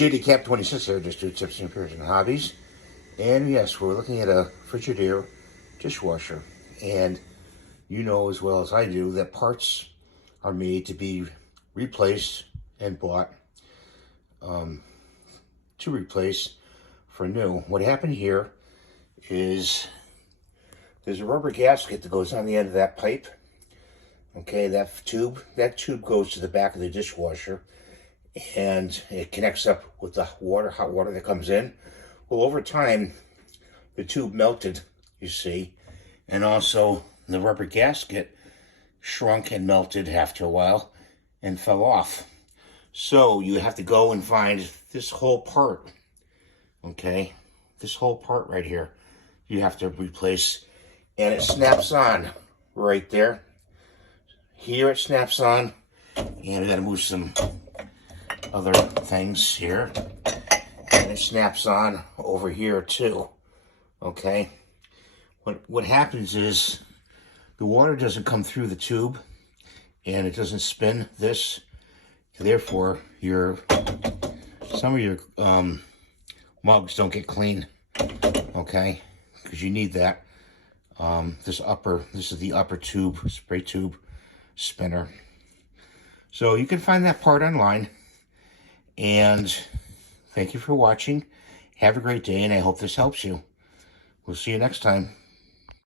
JDCap26 here, just do tips and repairs and hobbies. And yes, we're looking at a Frigidaire dishwasher. And you know as well as I do that parts are made to be replaced and bought to replace for new. What happened here is there's a rubber gasket that goes on the end of that pipe. Okay, that tube goes to the back of the dishwasher, and it connects up with the hot water that comes in. Well, over time, the tube melted, you see, and also the rubber gasket shrunk and melted after a while and fell off. So you have to go and find this whole part, okay? This whole part right here, you have to replace, and it snaps on right there. Here it snaps on, and I gotta move some other things here, and it snaps on over here too. Okay, what happens is the water doesn't come through the tube, and it doesn't spin this. Therefore, some of your mugs don't get clean. Okay, because you need that. This is the upper tube, spray tube spinner. So you can find that part online. And thank you for watching. Have a great day, and I hope this helps you. We'll see you next time.